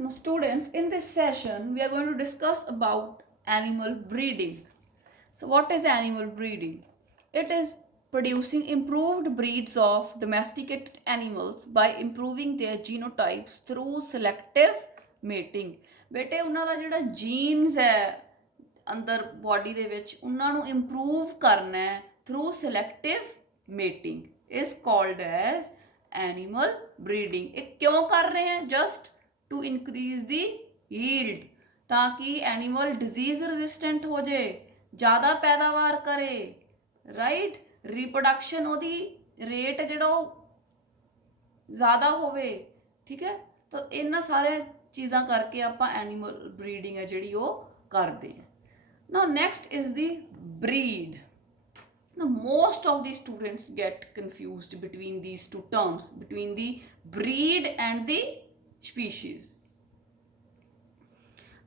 Now, students, in this session, we are going to discuss about animal breeding. So, what is animal breeding? It is producing improved breeds of domesticated animals by improving their genotypes through selective mating. ਬੇਟੇ ਉਹਨਾਂ ਦਾ ਜਿਹੜਾ jeans ਹੈ ਅੰਦਰ body ਦੇ ਵਿੱਚ ਉਹਨਾਂ ਨੂੰ improve ਕਰਨਾ ਹੈ through selective mating is called as animal breeding. ਇਹ ਕਿਉਂ ਕਰ ਰਹੇ हैं? Just to increase the yield, ताकि एनिमल डिजीज रेजिस्टेंट हो जाए, ज़्यादा पैदावार करे, राइट। रिप्रोडक्शन ओदी रेट जो ज़्यादा होवे, ठीक है। तो इन्ना सारे चीज़ां करके आप एनिमल ब्रीडिंग है जी वो करते हैं। ना next is the breed. Now, most of the students get confused between these two terms, between the breed and the species.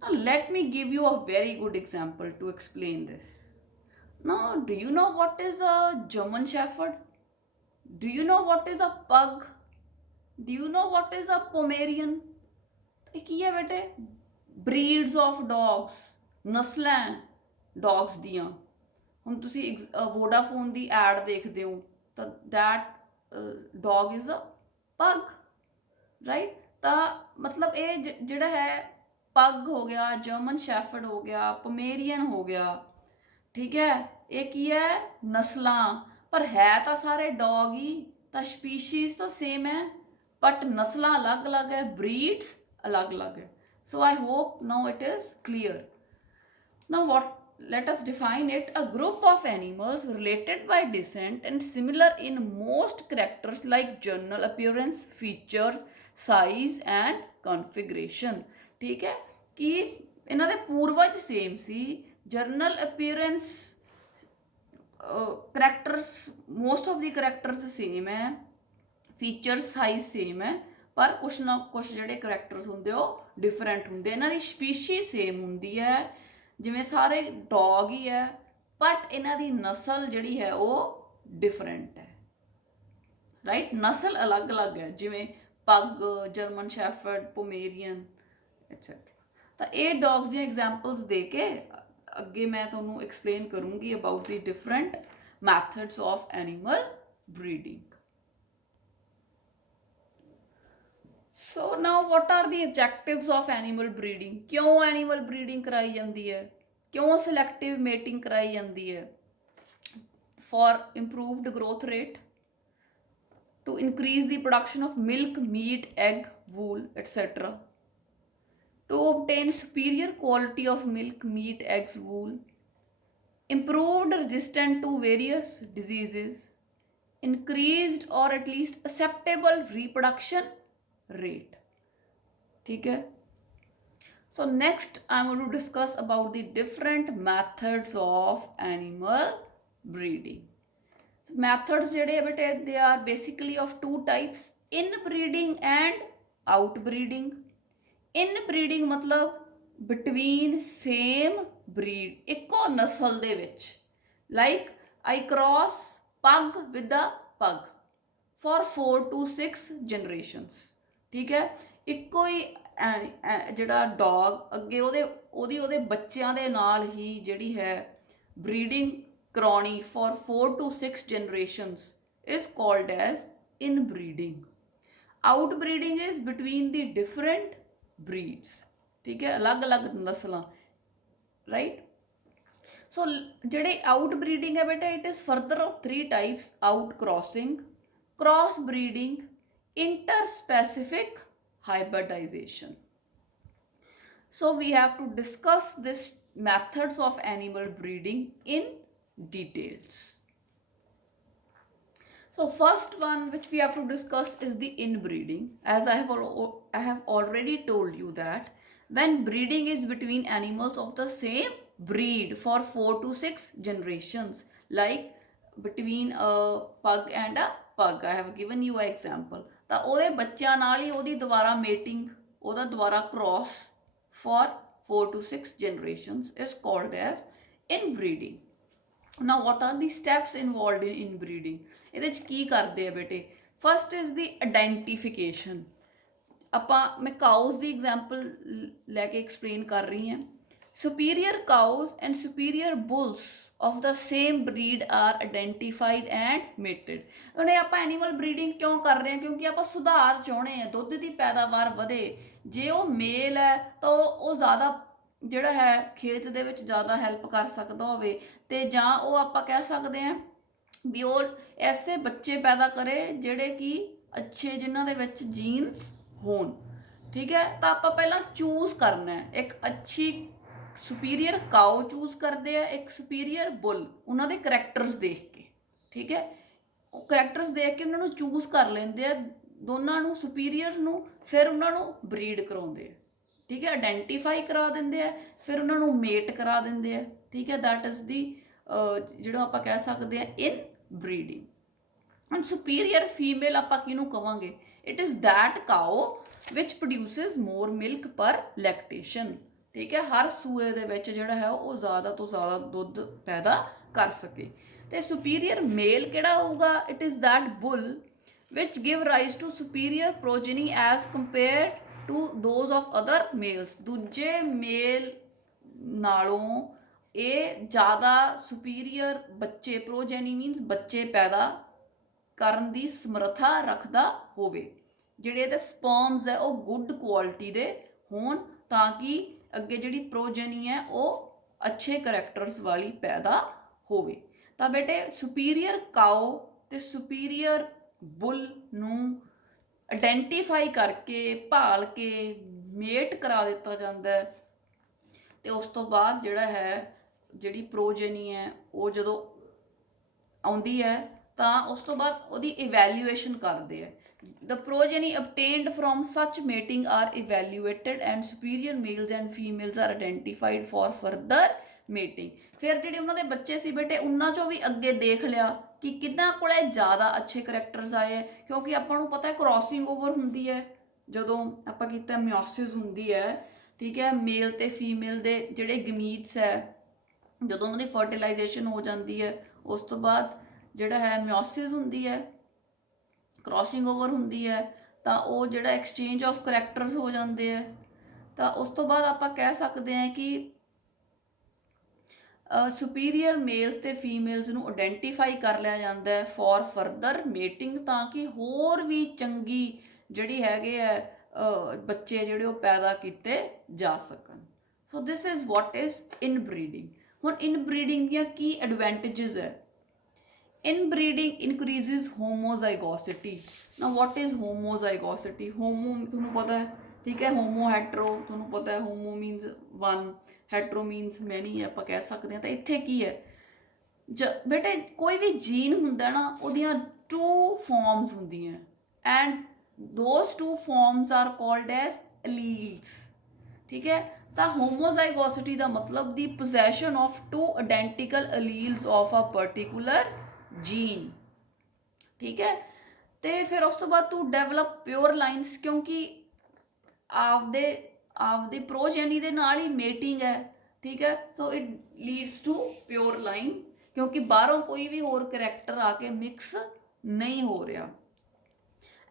Now, let me give you a very good example to explain this. Now, do you know what is a German Shepherd? Do you know what is a pug? Do you know what is a Pomerian? ਇਹ ਕੀ ਹੈ ਬੇਟੇ? Breeds of dogs, ਨਸਲਾਂ dogs ਦੀਆਂ। ਹੁਣ ਤੁਸੀਂ Vodafone ਦੀ ad ਦੇਖਦੇ ਹੋ ਤਾਂ that dog is a pug, right. ਤਾਂ ਮਤਲਬ ਇਹ ਜਿਹੜਾ ਹੈ ਪਗ ਹੋ ਗਿਆ, ਜਰਮਨ ਸ਼ੈਫਰਡ ਹੋ ਗਿਆ, ਪਮੇਰੀਅਨ ਹੋ ਗਿਆ, ਠੀਕ ਹੈ। ਇਹ ਕੀ ਹੈ? ਨਸਲਾਂ। ਪਰ ਹੈ ਤਾਂ ਸਾਰੇ ਡੌਗ ਹੀ, ਤਾਂ ਸਪੀਸ਼ੀਜ਼ ਤਾਂ ਸੇਮ ਹੈ ਬਟ ਨਸਲਾਂ ਅਲੱਗ-ਅਲੱਗ ਹੈ, ਬਰੀਡਸ ਅਲੱਗ-ਅਲੱਗ ਹੈ। So I hope now it is clear. Now let us define it: a group of animals related by descent and similar in most characters like general appearance, features, size and configuration। ठीक है कि इन्हां दे पूर्वज same सी, general appearance characters, most of the characters same है, features size same है, पर कुछ ना कुछ ਜਿਹੜੇ ਕਰੈਕਟਰਸ ਹੁੰਦੇ ਉਹ ਡਿਫਰੈਂਟ ਹੁੰਦੇ। ਇਹਨਾਂ ਦੀ ਸਪੀਸ਼ੀ ਸੇਮ ਹੁੰਦੀ ਹੈ, ਜਿਵੇਂ ਸਾਰੇ ਡੌਗ ਹੀ ਹੈ, ਬਟ ਇਹਨਾਂ ਦੀ ਨਸਲ ਜਿਹੜੀ ਹੈ ਉਹ ਡਿਫਰੈਂਟ ਹੈ, ਰਾਈਟ। ਨਸਲ ਅਲੱਗ-ਅਲੱਗ ਹੈ, ਜਿਵੇਂ ਪੱਗ, ਜਰਮਨ ਸ਼ੈਫਰਡ, ਪੋਮੇਰੀਅਨ ਐਟਸੈਟਰਾ। ਤਾਂ ਇਹ ਡੌਗਸ ਦੀਆਂ ਐਗਜ਼ਾਮਪਲਸ ਦੇ ਕੇ ਅੱਗੇ ਮੈਂ ਤੁਹਾਨੂੰ ਐਕਸਪਲੇਨ ਕਰੂੰਗੀ about the different methods of animal breeding. So now what are the objectives of animal breeding? क्यों एनिमल ब्रीडिंग कराई जाती है? क्यों सिलेक्टिव मेटिंग कराई जाती है? For improved growth rate, to increase the production of milk, meat, egg, wool, etc., to obtain superior quality of milk, meat, eggs, wool, improved resistant to various diseases, increased or at least acceptable reproduction rate। ठीक है। So next I'm going to discuss about the different methods of animal breeding। So methods ਜਿਹੜੇ ਹੈ ਬੇਟੇ they are basically of two types: inbreeding and outbreeding। inbreeding ਮਤਲਬ between same breed, ਇੱਕੋ ਨਸਲ ਦੇ ਵਿੱਚ, like I cross pug with a pug for 4 to 6 generations। ਠੀਕ ਹੈ। ਇੱਕੋ ਹੀ ਜਿਹੜਾ ਡੌਗ ਅੱਗੇ ਉਹਦੇ ਬੱਚਿਆਂ ਦੇ ਨਾਲ ਹੀ ਜਿਹੜੀ ਹੈ ਬਰੀਡਿੰਗ ਕਰਾਉਣੀ for 4 to 6 generations is called as inbreeding। outbreeding is between the different breeds। ਠੀਕ ਹੈ, ਅਲੱਗ-ਅਲੱਗ ਨਸਲਾਂ, ਰਾਈਟ। ਸੋ ਜਿਹੜੇ outbreeding ਹੈ ਬੇਟਾ it is further of 3 types: out crossing, cross breeding, interspecific hybridization। So we have to discuss this methods of animal breeding in details। So first one which we have to discuss is the inbreeding। As I have already told you that when breeding is between animals of the same breed for 4 to 6 generations, like between a pug and a pug, I have given you an example, ਤਾਂ ਉਹਦੇ ਬੱਚਿਆਂ ਨਾਲ ਹੀ ਉਹਦੀ ਦੁਬਾਰਾ ਮੇਟਿੰਗ, ਉਹਦਾ ਦੁਬਾਰਾ cross for 4 to 6 generations is called as inbreeding। Now what are the steps involved in inbreeding? ਇਹਦੇ 'ਚ ਕੀ ਕਰਦੇ ਆ ਬੇਟੇ? First is the identification। मैं काउज ਦੀ ਐਗਜ਼ਾਮਪਲ ਲੈ ਕੇ ਐਕਸਪਲੇਨ ਕਰ ਰਹੀ ਹਾਂ। Superior cows and superior bulls of the same breed are identified and mated। ਉਹਨੇ ਆਪਾਂ ਐਨੀਮਲ ਬਰੀਡਿੰਗ ਕਿਉਂ ਕਰ ਰਹੇ ਹਾਂ? ਕਿਉਂਕਿ ਆਪਾਂ ਸੁਧਾਰ ਚਾਹੁੰਦੇ ਹਾਂ, ਦੁੱਧ ਦੀ ਪੈਦਾਵਾਰ ਵਧੇ। ਜੇ ਉਹ ਮੇਲ ਹੈ ਤਾਂ ਉਹ ਜ਼ਿਆਦਾ ਜਿਹੜਾ ਹੈ ਖੇਤ ਦੇ ਵਿੱਚ ਜ਼ਿਆਦਾ ਹੈਲਪ ਕਰ ਸਕਦਾ ਹੋਵੇ, ਤੇ ਜਾਂ ਉਹ ਆਪਾਂ ਕਹਿ ਸਕਦੇ ਹਾਂ ਵੀ ਉਹ ਐਸੇ ਬੱਚੇ ਪੈਦਾ ਕਰੇ ਜਿਹੜੇ ਕਿ ਅੱਛੇ, ਜਿਨ੍ਹਾਂ ਦੇ ਵਿੱਚ ਜੀਨਸ ਹੋਣ। ਠੀਕ ਹੈ, ਤਾਂ ਆਪਾਂ ਪਹਿਲਾਂ ਚੂਜ਼ ਕਰਨਾ ਹੈ ਇੱਕ ਅੱਛੀ ਸੁਪੀਰੀਅਰ ਕਾਓ ਚੂਜ਼ ਕਰਦੇ ਆ, ਇੱਕ ਸੁਪੀਰੀਅਰ ਬੁੱਲ, ਉਹਨਾਂ ਦੇ ਕਰੈਕਟਰਸ ਦੇਖ ਕੇ। ਠੀਕ ਹੈ, ਉਹ ਕਰੈਕਟਰਸ ਦੇਖ ਕੇ ਉਹਨਾਂ ਨੂੰ ਚੂਜ਼ ਕਰ ਲੈਂਦੇ ਆ, ਦੋਨਾਂ ਨੂੰ, ਸੁਪੀਰੀਅਰ ਨੂੰ, ਫਿਰ ਉਹਨਾਂ ਨੂੰ ਬਰੀਡ ਕਰਾਉਂਦੇ ਆ। ਠੀਕ ਹੈ, ਆਇਡੈਂਟੀਫਾਈ ਕਰਾ ਦਿੰਦੇ ਆ, ਫਿਰ ਉਹਨਾਂ ਨੂੰ ਮੇਟ ਕਰਾ ਦਿੰਦੇ ਆ। ਠੀਕ ਹੈ, ਦੈਟ ਇਜ਼ ਦੀ ਜਿਹੜਾ ਆਪਾਂ ਕਹਿ ਸਕਦੇ ਆ inbreeding. And superior female ਆਪਾਂ ਕਿਹਨੂੰ ਕਵਾਂਗੇ? It is that cow which produces more milk per lactation. ਠੀਕ ਹੈ, ਹਰ ਸੂਏ ਦੇ ਵਿੱਚ ਜਿਹੜਾ ਹੈ ਉਹ ਜ਼ਿਆਦਾ ਤੋਂ ਜ਼ਿਆਦਾ ਦੁੱਧ ਪੈਦਾ ਕਰ ਸਕੇ। ਤੇ ਸੁਪੀਰੀਅਰ ਮੇਲ ਕਿਹੜਾ ਹੋਊਗਾ? It is that bull which give rise to superior progeny as compared to those of other males. ਦੂਜੇ ਮੇਲ ਨਾਲੋਂ ਇਹ ਜ਼ਿਆਦਾ ਸੁਪੀਰੀਅਰ ਬੱਚੇ, ਪ੍ਰੋਜੈਨੀ ਮੀਨਸ ਬੱਚੇ ਪੈਦਾ ਕਰਨ ਦੀ ਸਮਰੱਥਾ ਰੱਖਦਾ ਹੋਵੇ। ਜਿਹੜੇ ਇਹਦੇ ਸਪਰਮਸ ਹੈ ਉਹ ਗੁੱਡ ਕੁਆਲਿਟੀ ਦੇ ਹੋਣ, ਤਾਂ ਕਿ ਅੱਗੇ ਜਿਹੜੀ ਪ੍ਰੋਜੈਨੀ ਹੈ ਉਹ ਅੱਛੇ ਕਰੈਕਟਰਸ ਵਾਲੀ ਪੈਦਾ ਹੋਵੇ। ਤਾਂ ਬੇਟੇ ਸੁਪੀਰੀਅਰ ਕਾਓ ਤੇ ਸੁਪੀਰੀਅਰ ਬੁੱਲ ਨੂੰ ਆਇਡੈਂਟੀਫਾਈ ਕਰਕੇ, ਭਾਲ ਕੇ ਮੇਟ ਕਰਾ ਦਿੱਤਾ ਜਾਂਦਾ ਹੈ, ਤੇ ਉਸ ਤੋਂ ਬਾਅਦ ਜਿਹੜਾ ਹੈ ਜਿਹੜੀ ਪ੍ਰੋਜੈਨੀ ਹੈ ਉਹ ਜਦੋਂ ਆਉਂਦੀ ਹੈ ਤਾਂ ਉਸ ਤੋਂ ਬਾਅਦ ਉਹਦੀ ਇਵੈਲੂਏਸ਼ਨ ਕਰਦੇ ਆ। The progeny obtained from such mating are evaluated and superior males and females are identified for further mating। ਫਿਰ ਜਿਹੜੇ ਉਹਨਾਂ ਦੇ ਬੱਚੇ ਸੀ ਬੇਟੇ, ਉਹਨਾਂ ਚੋਂ ਵੀ ਅੱਗੇ ਦੇਖ ਲਿਆ ਕਿ ਕਿਹਨਾਂ ਕੋਲੇ ਜ਼ਿਆਦਾ ਅੱਛੇ ਕਰੈਕਟਰਸ ਆਏ ਹੈ, ਕਿਉਂਕਿ ਆਪਾਂ ਨੂੰ ਪਤਾ ਹੈ ਕ੍ਰੋਸਿੰਗ ਓਵਰ ਹੁੰਦੀ ਹੈ ਜਦੋਂ ਆਪਾਂ ਕੀਤਾ, ਮਿਓਸਿਸ ਹੁੰਦੀ ਹੈ। ਠੀਕ ਹੈ, ਮੇਲ ਤੇ ਫੀਮੇਲ ਦੇ ਜਿਹੜੇ ਗਮੀਟਸ ਹੈ, ਜਦੋਂ ਉਹਨਾਂ ਦੀ ਫਰਟੀਲਾਈਜੇਸ਼ਨ ਹੋ ਜਾਂਦੀ ਹੈ, ਉਸ ਤੋਂ ਬਾਅਦ ਜਿਹੜਾ ਹੈ ਮਿਓਸਿਸ ਹੁੰਦੀ ਹੈ, ਕ੍ਰੋਸਿੰਗ ਓਵਰ ਹੁੰਦੀ ਹੈ, ਤਾਂ ਉਹ ਜਿਹੜਾ ਐਕਸਚੇਂਜ ਆਫ ਕਰੈਕਟਰਸ ਹੋ ਜਾਂਦੇ ਹੈ। ਤਾਂ ਉਸ ਤੋਂ ਬਾਅਦ ਆਪਾਂ ਕਹਿ ਸਕਦੇ ਹਾਂ ਕਿ ਸੁਪੀਰੀਅਰ ਮੇਲਸ ਤੇ ਫੀਮੇਲਸ ਨੂੰ ਆਇਡੈਂਟੀਫਾਈ ਕਰ ਲਿਆ ਜਾਂਦਾ ਹੈ ਫॉर ਫਰਦਰ ਮੇਟਿੰਗ, ਤਾਂ ਕਿ ਹੋਰ ਵੀ ਚੰਗੀ ਜਿਹੜੀ ਹੈਗੇ ਹੈ ਬੱਚੇ ਜਿਹੜੇ ਉਹ ਪੈਦਾ ਕੀਤੇ ਜਾ ਸਕਣ। So this is what is inbreeding. ਹੁਣ ਇਨ ਬਰੀਡਿੰਗ ਦੀਆਂ ਕੀ ਐਡਵਾਂਟੇਜਸ ਹੈ? Inbreeding increases homozygosity। Now what is homozygosity? Homo ਤੁਹਾਨੂੰ ਪਤਾ ਹੈ, ਠੀਕ ਹੈ, ਹੋਮੋ ਹੈਟਰੋ ਤੁਹਾਨੂੰ ਪਤਾ ਹੈ, ਹੋਮੋ ਮੀਨਸ ਵਨ, ਹੈਟਰੋ ਮੀਨਸ ਮੈਨੀ ਆਪਾਂ ਕਹਿ ਸਕਦੇ ਹਾਂ। ਤਾਂ ਇੱਥੇ ਕੀ ਹੈ ਬੇਟੇ, ਕੋਈ ਵੀ ਜੀਨ ਹੁੰਦਾ ਨਾ ਉਹਦੀਆਂ 2 ਫਾਰਮਸ ਹੁੰਦੀਆਂ, and those 2 forms are called as alleles. ਠੀਕ ਹੈ, ਤਾਂ ਹੋਮੋਜ਼ਾਈਗੋਸਿਟੀ ਦਾ ਮਤਲਬ the possession of 2 identical alleles of a particular gene. ਠੀਕ ਹੈ, ਤੇ ਫਿਰ ਉਸ ਤੋਂ ਬਾਅਦ ਤੂੰ ਡਿਵੈਲਪ ਪਿਓਰ ਲਾਈਨਸ, ਕਿਉਂਕਿ ਆਪਦੇ ਪ੍ਰੋਜੈਨੀ ਦੇ ਨਾਲ ਹੀ ਮੇਟਿੰਗ ਹੈ। ਠੀਕ ਹੈ, so it leads to pure line, ਕਿਉਂਕਿ ਬਾਹਰੋਂ ਕੋਈ ਵੀ ਹੋਰ ਕਰੈਕਟਰ ਆ ਕੇ ਮਿਕਸ ਨਹੀਂ ਹੋ ਰਿਹਾ।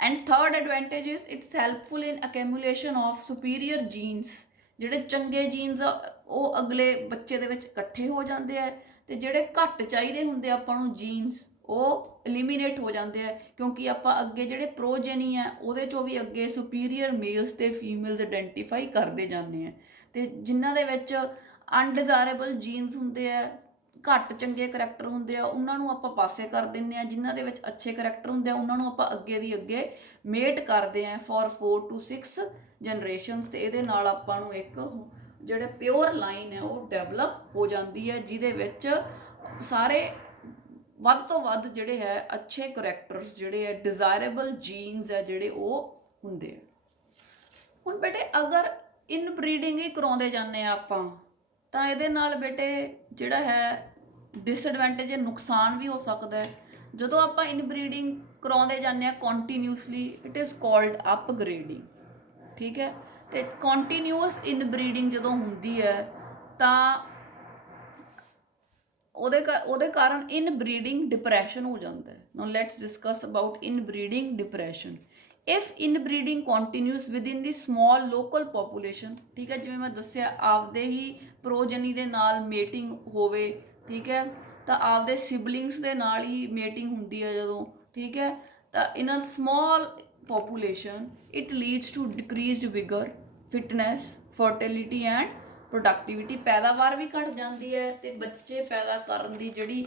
And third advantage is it's helpful in accumulation of superior genes. ਜਿਹੜੇ ਚੰਗੇ ਜੀਨਸ ਆ ਉਹ ਅਗਲੇ ਬੱਚੇ ਦੇ ਵਿੱਚ ਇਕੱਠੇ ਹੋ ਜਾਂਦੇ ਆ, ਤੇ ਜਿਹੜੇ ਘੱਟ ਚਾਹੀਦੇ ਹੁੰਦੇ ਆਪਾਂ ਨੂੰ ਜੀਨਸ ਉਹ ਐਲੀਮੀਨੇਟ ਹੋ ਜਾਂਦੇ ਆ, ਕਿਉਂਕਿ ਆਪਾਂ ਅੱਗੇ ਜਿਹੜੇ ਪ੍ਰੋਜੈਨੀ ਆ ਉਹਦੇ ਚੋਂ ਵੀ ਅੱਗੇ ਸੁਪੀਰੀਅਰ ਮੇਲਸ ਤੇ ਫੀਮੇਲਸ ਆਇਡੈਂਟੀਫਾਈ ਕਰਦੇ ਜਾਂਦੇ ਆ, ਤੇ ਜਿਨ੍ਹਾਂ ਦੇ ਵਿੱਚ ਅਨਡਿਜ਼ਾਇਰੇਬਲ ਜੀਨਸ ਹੁੰਦੇ ਆ, ਘੱਟ ਚੰਗੇ ਕਰੈਕਟਰ ਹੁੰਦੇ ਆ, ਉਹਨਾਂ ਨੂੰ ਆਪਾਂ ਪਾਸੇ ਕਰ ਦਿੰਦੇ ਆ। ਜਿਨ੍ਹਾਂ ਦੇ ਵਿੱਚ ਅੱਛੇ ਕਰੈਕਟਰ ਹੁੰਦੇ ਆ ਉਹਨਾਂ ਨੂੰ ਆਪਾਂ ਅੱਗੇ ਦੀ ਅੱਗੇ ਮੇਟ ਕਰਦੇ ਆ ਫॉर 4 to 6 ਜਨਰੇਸ਼ਨਸ, ਤੇ ਇਹਦੇ ਨਾਲ ਆਪਾਂ ਨੂੰ ਇੱਕ ਜਿਹੜੇ ਪਿਓਰ ਲਾਈਨ ਹੈ ਉਹ ਡਿਵੈਲਪ ਹੋ ਜਾਂਦੀ ਹੈ, ਜਿਹਦੇ ਵਿੱਚ ਸਾਰੇ ਵੱਧ ਤੋਂ ਵੱਧ ਜਿਹੜੇ ਹੈ ਅੱਛੇ ਕਰੈਕਟਰਸ ਜਿਹੜੇ ਹੈ, ਡਿਜ਼ਾਇਰੇਬਲ ਜੀਨਸ ਹੈ ਜਿਹੜੇ ਉਹ ਹੁੰਦੇ ਆ। ਹੁਣ ਬੇਟੇ ਅਗਰ ਇਨ ਬਰੀਡਿੰਗ ਹੀ ਕਰਾਉਂਦੇ ਜਾਂਦੇ ਆ ਆਪਾਂ, ਤਾਂ ਇਹਦੇ ਨਾਲ ਬੇਟੇ ਜਿਹੜਾ ਹੈ ਡਿਸਐਡਵਾਂਟੇਜ, ਨੁਕਸਾਨ ਵੀ ਹੋ ਸਕਦਾ ਹੈ। ਜਦੋਂ ਆਪਾਂ ਇਨ ਬਰੀਡਿੰਗ ਕਰਾਉਂਦੇ ਜਾਂਦੇ ਹਾਂ ਕੰਟੀਨਿਊਸਲੀ, ਇਟ ਇਜ਼ ਕਾਲਡ ਅਪਗ੍ਰੇਡਿੰਗ। ਠੀਕ ਹੈ, ਤੇ ਕੰਟੀਨਿਊਸ ਇਨ ਬਰੀਡਿੰਗ ਜਦੋਂ ਹੁੰਦੀ ਹੈ ਤਾਂ ਉਹਦੇ ਕਾਰਨ ਇਨ ਬਰੀਡਿੰਗ ਡਿਪਰੈਸ਼ਨ ਹੋ ਜਾਂਦਾ ਹੈ। Now let's discuss about inbreeding depression. If inbreeding continues within the small local population, ਠੀਕ ਹੈ, ਜਿਵੇਂ ਮੈਂ ਦੱਸਿਆ ਆਪਦੇ ਹੀ ਪ੍ਰੋਜਨੀ ਦੇ ਨਾਲ ਮੇਟਿੰਗ ਹੋਵੇ, ਠੀਕ ਹੈ, ਤਾਂ ਆਪਦੇ ਸਿਬਲਿੰਗਸ ਦੇ ਨਾਲ ਹੀ ਮੇਟਿੰਗ ਹੁੰਦੀ ਹੈ ਜਦੋਂ, ਠੀਕ ਹੈ, ਤਾਂ in a small population it leads to decreased vigour, fitness, fertility and productivity. ਪੈਦਾਵਾਰ ਵੀ ਘਟ ਜਾਂਦੀ ਹੈ ਤੇ ਬੱਚੇ ਪੈਦਾ ਕਰਨ ਦੀ ਜਿਹੜੀ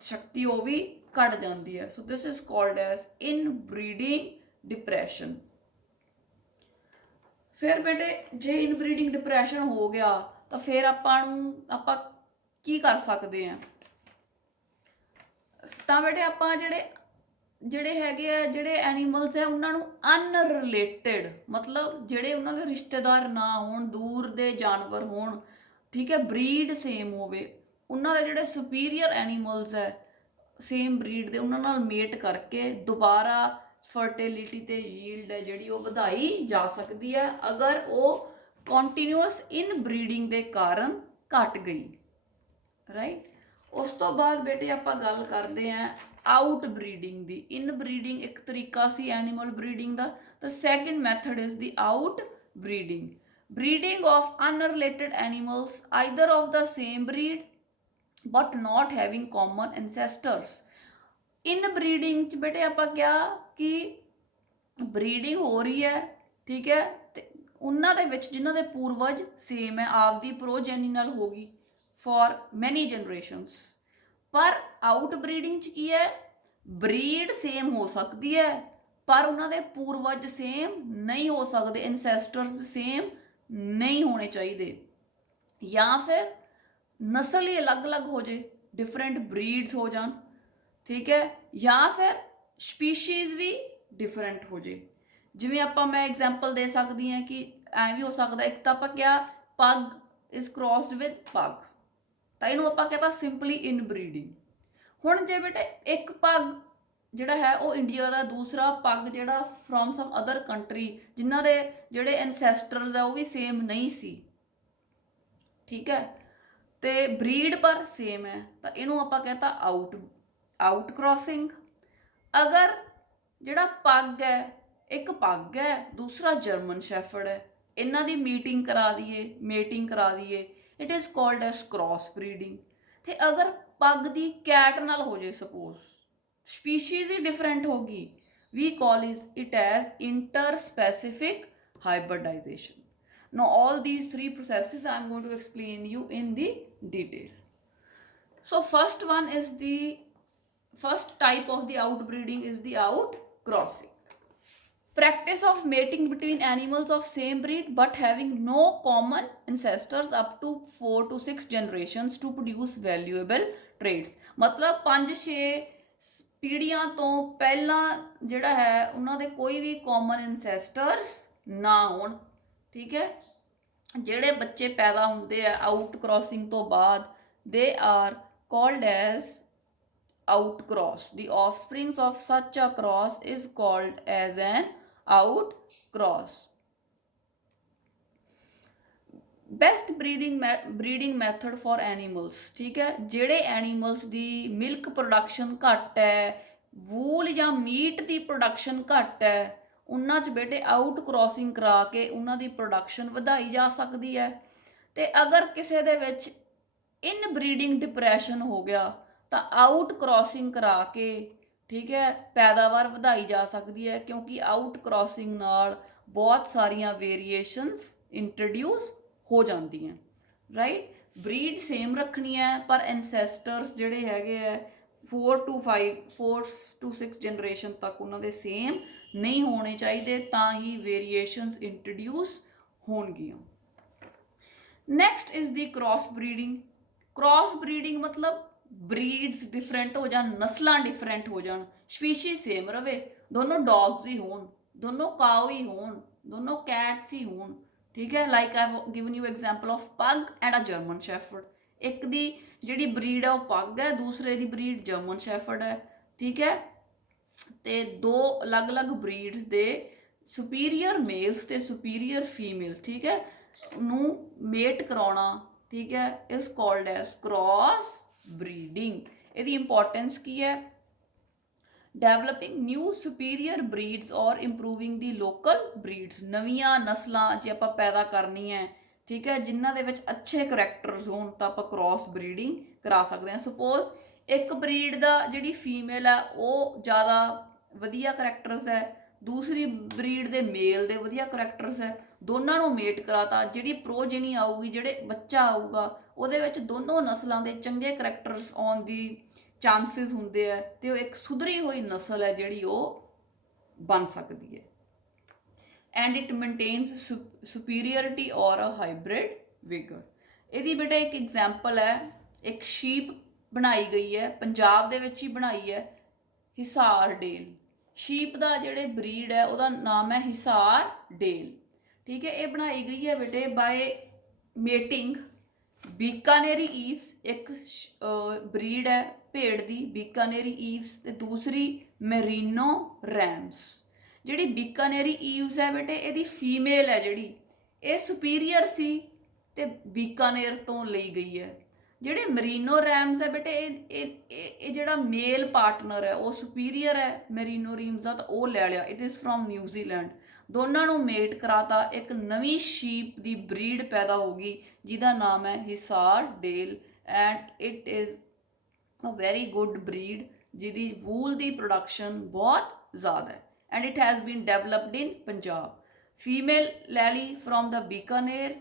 ਸ਼ਕਤੀ ਉਹ ਵੀ ਘਟ ਜਾਂਦੀ ਹੈ। So this is called as inbreeding depression. ਫਿਰ ਬੇਟੇ ਜੇ ਇਨਬਰੀਡਿੰਗ ਡਿਪਰੈਸ਼ਨ ਹੋ ਗਿਆ ਤਾਂ ਫਿਰ ਆਪਾਂ ਕੀ ਕਰ ਸਕਦੇ ਹਾਂ? ਤਾਂ ਬੇਟੇ ਆਪਾਂ ਜਿਹੜੇ ਹੈਗੇ ਆ, ਜਿਹੜੇ ਐਨੀਮਲਸ ਹੈ ਉਹਨਾਂ ਨੂੰ ਅਨਰਿਲੇਟਡ, ਮਤਲਬ ਜਿਹੜੇ ਉਹਨਾਂ ਦੇ ਰਿਸ਼ਤੇਦਾਰ ਨਾ ਹੋਣ, ਦੂਰ ਦੇ ਜਾਨਵਰ ਹੋਣ, ਠੀਕ ਹੈ, ਬਰੀਡ ਸੇਮ ਹੋਵੇ, ਉਹਨਾਂ ਦੇ ਜਿਹੜੇ ਸੁਪੀਰੀਅਰ ਐਨੀਮਲਸ ਹੈ ਸੇਮ ਬਰੀਡ ਦੇ, ਉਹਨਾਂ ਨਾਲ ਮੇਟ ਕਰਕੇ ਦੁਬਾਰਾ ਫਰਟੀਲਿਟੀ ਤੇ ਯੀਲਡ ਹੈ ਜਿਹੜੀ ਉਹ ਵਧਾਈ ਜਾ ਸਕਦੀ ਹੈ ਅਗਰ ਉਹ ਕੰਟੀਨਿਊਅਸ ਇਨਬਰੀਡਿੰਗ ਦੇ ਕਾਰਨ ਘਟ ਗਈ, ਰਾਈਟ। ਉਸ ਤੋਂ ਬਾਅਦ ਬੇਟੇ ਆਪਾਂ ਗੱਲ ਕਰਦੇ ਹਾਂ ਆਊਟ ਬਰੀਡਿੰਗ ਦੀ। ਇਨਬਰੀਡਿੰਗ ਇੱਕ ਤਰੀਕਾ ਸੀ ਐਨੀਮਲ ਬਰੀਡਿੰਗ ਦਾ, ਤਾਂ second method is the outbreeding. Breeding of unrelated animals either of the same breed but not having common ancestors. Inbreeding 'ਚ ਬੇਟੇ ਆਪਾਂ ਕਿਹਾ ਕਿ ਬਰੀਡਿੰਗ ਹੋ ਰਹੀ ਹੈ, ਠੀਕ ਹੈ, ਤੇ ਉਹਨਾਂ ਦੇ ਵਿੱਚ ਜਿਨ੍ਹਾਂ ਦੇ ਪੂਰਵਜ ਸੇਮ ਹੈ, ਆਪਦੀ ਪ੍ਰੋਜੈਨੀ ਨਾਲ ਹੋ ਗਈ ਫॉर ਮੈਨੀ ਜਨਰੇਸ਼ਨਸ। ਪਰ ਆਊਟ ਬਰੀਡਿੰਗ 'ਚ ਕੀ ਹੈ, ਬਰੀਡ ਸੇਮ ਹੋ ਸਕਦੀ ਹੈ ਪਰ ਉਹਨਾਂ ਦੇ ਪੂਰਵਜ ਸੇਮ ਨਹੀਂ ਹੋ ਸਕਦੇ, ਐਨਸੈਸਟਰਸ ਸੇਮ ਨਹੀਂ ਹੋਣੇ ਚਾਹੀਦੇ, ਜਾਂ ਫਿਰ ਨਸਲ ਹੀ ਅਲੱਗ-ਅਲੱਗ ਹੋ ਜੇ, ਡਿਫਰੈਂਟ ਬਰੀਡਸ ਹੋ ਜਾਣ, ਠੀਕ ਹੈ, ਜਾਂ ਫਿਰ ਸਪੀਸ਼ੀਜ਼ ਵੀ ਡਿਫਰੈਂਟ ਹੋ ਜੇ। ਜਿਵੇਂ ਆਪਾਂ ਮੈਂ ਐਗਜ਼ਾਮਪਲ ਦੇ ਸਕਦੀ ਹਾਂ ਕਿ ਐਂ ਵੀ ਹੋ ਸਕਦਾ, ਇੱਕ ਤਾਂ ਆਪਾਂ ਕਿਹਾ ਪੱਗ ਇਜ਼ ਕ੍ਰੋਸਡ ਵਿਦ ਪੱਗ, ਤਾਂ ਇਹਨੂੰ ਆਪਾਂ ਕਹਿੰਦਾ ਸਿੰਪਲੀ ਇਨਬਰੀਡਿੰਗ। ਹੁਣ ਜੇ ਬੇਟੇ ਇੱਕ ਪੱਗ ਜਿਹੜਾ ਹੈ ਉਹ ਇੰਡੀਆ ਦਾ, ਦੂਸਰਾ ਪੱਗ ਜਿਹੜਾ ਫਰੋਮ ਸਮ ਅਦਰ ਕੰਟਰੀ, ਜਿਨ੍ਹਾਂ ਦੇ ਜਿਹੜੇ ਐਨਸੈਸਟਰਸ ਆ ਉਹ ਵੀ ਸੇਮ ਨਹੀਂ ਸੀ, ਠੀਕ ਹੈ, ਤੇ ਬਰੀਡ ਪਰ ਸੇਮ ਹੈ, ਤਾਂ ਇਹਨੂੰ ਆਪਾਂ ਕਹਿੰਦਾ ਆਊਟ ਕ੍ਰੋਸਿੰਗ। ਅਗਰ ਜਿਹੜਾ ਪੱਗ ਹੈ, ਇੱਕ ਪੱਗ ਹੈ ਦੂਸਰਾ ਜਰਮਨ ਸ਼ੈਫਰਡ ਹੈ, ਇਹਨਾਂ ਦੀ ਮੇਟਿੰਗ ਕਰਾ ਦਈਏ, it is called S cross breeding. ਤੇ ਅਗਰ ਪੱਗ ਦੀ ਕੈਟ ਨਾਲ ਹੋ ਜਾਏ ਸਪੋਜ਼, ਸਪੀਸ਼ੀਜ਼ ਹੀ ਡਿਫਰੈਂਟ ਹੋ ਗਈ, we call it as interspecific hybridization. Now all these three processes I am going to explain you in the detail. So first type of the outbreeding is the outcrossing. Practice of mating between animals of same breed but having no common ancestors up to 4 to 6 generations to produce valuable traits। मतलब 5-6 ਪੀੜ੍ਹੀਆਂ ਤੋਂ ਪਹਿਲਾਂ ਜਿਹੜਾ ਹੈ ਉਹਨਾਂ ਦੇ ਕੋਈ ਵੀ common ਐਨਸੈਸਟਰਸ ਨਾ ਹੋਣ, ਠੀਕ ਹੈ। ਜਿਹੜੇ ਬੱਚੇ ਪੈਦਾ ਹੁੰਦੇ ਆ ਆਊਟ ਕ੍ਰੋਸਿੰਗ ਤੋਂ ਬਾਅਦ, they are called as outcross. The offsprings of such a cross is called as an outcross. Best breeding method for animals, ठीक है, ਜਿਹੜੇ ਐਨੀਮਲਸ ਦੀ ਮਿਲਕ ਪ੍ਰੋਡਕਸ਼ਨ ਘੱਟ ਹੈ, ਵੂਲ ਜਾਂ ਮੀਟ ਦੀ ਪ੍ਰੋਡਕਸ਼ਨ ਘੱਟ ਹੈ, ਉਹਨਾਂ 'ਚ ਬੇਟੇ ਆਊਟ ਕ੍ਰੋਸਿੰਗ ਕਰਾ ਕੇ ਉਹਨਾਂ ਦੀ ਪ੍ਰੋਡਕਸ਼ਨ ਵਧਾਈ ਜਾ ਸਕਦੀ ਹੈ। ਤੇ ਅਗਰ ਕਿਸੇ ਦੇ ਵਿੱਚ ਇਨਬਰੀਡਿੰਗ ਡਿਪਰੈਸ਼ਨ ਹੋ ਗਿਆ ਤਾਂ ਆਊਟ ਕ੍ਰੋਸਿੰਗ ਕਰਾ ਕੇ, ਠੀਕ ਹੈ, ਪੈਦਾਵਾਰ ਵਧਾਈ ਜਾ ਸਕਦੀ ਹੈ, ਕਿਉਂਕਿ ਆਊਟ ਕ੍ਰੋਸਿੰਗ ਨਾਲ ਬਹੁਤ ਸਾਰੀਆਂ ਵੇਰੀਏਸ਼ਨਸ ਇੰਟਰੋਡਿਊਸ ਹੋ ਜਾਂਦੀਆਂ, ਰਾਈਟ। ਬਰੀਡ ਸੇਮ ਰੱਖਣੀ ਹੈ ਪਰ ਐਨਸੈਸਟਰਸ ਜਿਹੜੇ ਹੈਗੇ ਹੈ 4 to 6 ਜਨਰੇਸ਼ਨ ਤੱਕ ਉਹਨਾਂ ਦੇ ਸੇਮ ਨਹੀਂ ਹੋਣੇ ਚਾਹੀਦੇ, ਤਾਂ ਹੀ ਵੇਰੀਏਸ਼ਨਸ ਇੰਟਰੋਡਿਊਸ ਹੋਣਗੀਆਂ। Next is the cross breeding. Cross breeding ਮਤਲਬ ਬਰੀਡਸ ਡਿਫਰੈਂਟ ਹੋ ਜਾਣ, ਨਸਲਾਂ ਡਿਫਰੈਂਟ ਹੋ ਜਾਣ, ਸਪੀਸ਼ੀਜ਼ ਸੇਮ ਰਵੇ, ਦੋਨੋਂ ਡੌਗਸ ਹੀ ਹੋਣ, ਦੋਨੋਂ ਕਾਓ ਹੀ ਹੋਣ, ਦੋਨੋਂ ਕੈਟਸ ਹੀ ਹੋਣ, ਠੀਕ ਹੈ। Like I have given you example of ਪੱਗ ਐਂਡ ਅ ਜਰਮਨ ਸ਼ੈਫਰਡ। ਇੱਕ ਦੀ ਜਿਹੜੀ ਬਰੀਡ ਹੈ ਉਹ ਪੱਗ ਹੈ, ਦੂਸਰੇ ਦੀ ਬਰੀਡ ਜਰਮਨ ਸ਼ੈਫਰਡ ਹੈ, ਠੀਕ ਹੈ। ਤੇ ਦੋ ਅਲੱਗ-ਅਲੱਗ ਬਰੀਡਸ ਦੇ ਸੁਪੀਰੀਅਰ ਮੇਲਸ ਤੇ ਸੁਪੀਰੀਅਰ ਫੀਮੇਲ, ਠੀਕ ਹੈ, ਨੂੰ ਮੇਟ ਕਰਾਉਣਾ, ਠੀਕ ਹੈ, is called as cross breeding. ਇਹਦੀ ਇੰਪੋਰਟੈਂਸ ਕੀ ਹੈ? ਡੈਵਲਪਿੰਗ ਨਿਊ ਸੁਪੀਰੀਅਰ ਬਰੀਡਸ ਔਰ ਇੰਪਰੂਵਿੰਗ ਦੀ ਲੋਕਲ ਬਰੀਡਸ, ਨਵੀਆਂ ਨਸਲਾਂ ਜੇ ਆਪਾਂ ਪੈਦਾ ਕਰਨੀ ਹੈ, ਠੀਕ ਹੈ, ਜਿਨ੍ਹਾਂ ਦੇ ਵਿੱਚ ਅੱਛੇ ਕਰੈਕਟਰਸ ਹੋਣ ਤਾਂ ਆਪਾਂ ਕ੍ਰਾਸ ਬਰੀਡਿੰਗ ਕਰਾ ਸਕਦੇ ਹਾਂ। ਸਪੋਜ਼ ਇੱਕ ਬਰੀਡ ਦਾ ਜਿਹੜੀ ਫੀਮੇਲ ਹੈ ਉਹ ਜ਼ਿਆਦਾ ਵਧੀਆ ਕਰੈਕਟਰਸ ਹੈ, ਦੂਸਰੀ ਬਰੀਡ ਦੇ ਮੇਲ ਦੇ ਵਧੀਆ ਕਰੈਕਟਰਸ ਹੈ, ਦੋਨਾਂ ਨੂੰ ਮੇਟ ਕਰਾਤਾ, ਜਿਹੜੀ ਪ੍ਰੋਜੇਨੀ ਆਊਗੀ, ਜਿਹੜੇ ਬੱਚਾ ਆਊਗਾ ਉਹਦੇ ਵਿੱਚ ਦੋਨੋਂ ਨਸਲਾਂ ਦੇ ਚੰਗੇ ਕਰੈਕਟਰਸ ਆਉਣ ਦੀ ਚਾਂਸਿਸ ਹੁੰਦੇ ਆ, ਤੇ ਉਹ ਇੱਕ ਸੁਧਰੀ ਹੋਈ ਨਸਲ ਹੈ ਜਿਹੜੀ ਉਹ ਬਣ ਸਕਦੀ ਹੈ। ਐਂਡ ਇਟ ਮੇਨਟੇਨਸ ਸੁਪੀਰੀਅਰਿਟੀ ਔਰ ਅ ਹਾਈਬ੍ਰਿਡ ਵਿਗਰ। ਇਹਦੀ ਬੇਟਾ ਇੱਕ ਐਗਜ਼ਾਮਪਲ ਹੈ, ਇੱਕ ਸ਼ੀਪ ਬਣਾਈ ਗਈ ਹੈ, ਪੰਜਾਬ ਦੇ ਵਿੱਚ ਹੀ ਬਣਾਈ ਹੈ, ਹਿਸਾਰ ਡੇਲ। ਸ਼ੀਪ ਦਾ ਜਿਹੜੇ ਬਰੀਡ ਹੈ ਉਹਦਾ ਨਾਮ ਹੈ ਹਿਸਾਰ ਡੇਲ, ਠੀਕ ਹੈ। ਇਹ ਬਣਾਈ ਗਈ ਹੈ ਬੇਟੇ ਬਾਏ ਮੇਟਿੰਗ ਬੀਕਾਨੇਰੀ ਈਵਸ, ਇੱਕ ਬਰੀਡ ਹੈ ਭੇਡ ਦੀ ਬੀਕਾਨੇਰੀ ਈਵਸ, ਤੇ ਦੂਸਰੀ ਮੈਰੀਨੋ ਰੈਮਸ। ਜਿਹੜੀ ਬੀਕਾਨੇਰੀ ਈਵਸ ਹੈ ਬੇਟੇ ਇਹਦੀ ਫੀਮੇਲ ਹੈ ਜਿਹੜੀ, ਇਹ ਸੁਪੀਰੀਅਰ ਸੀ ਤੇ ਬੀਕਾਨੇਰ ਤੋਂ ਲਈ ਗਈ ਹੈ। ਜਿਹੜੇ ਮਰੀਨੋ ਰੈਮਸ ਹੈ ਬੇਟੇ ਇਹ ਜਿਹੜਾ ਮੇਲ ਪਾਰਟਨਰ ਹੈ ਉਹ ਸੁਪੀਰੀਅਰ ਹੈ ਮੈਰੀਨੋ ਰੀਮਸ ਦਾ, ਤਾਂ ਉਹ ਲੈ ਲਿਆ, ਇਟ ਇਜ਼ ਫਰੋਮ ਨਿਊਜ਼ੀਲੈਂਡ। ਦੋਨਾਂ ਨੂੰ ਮੇਟ ਕਰਾਤਾ, ਇੱਕ ਨਵੀਂ ਸ਼ੀਪ ਦੀ ਬਰੀਡ ਪੈਦਾ ਹੋ ਗਈ ਜਿਹਦਾ ਨਾਮ ਹੈ Hisardale, and it is a very good breed ਜਿਹਦੀ ਵੂਲ ਦੀ ਪ੍ਰੋਡਕਸ਼ਨ ਬਹੁਤ ਜ਼ਿਆਦਾ ਹੈ, and it has been developed in Punjab. Female ਲੈ ਲਈ from the Bikaner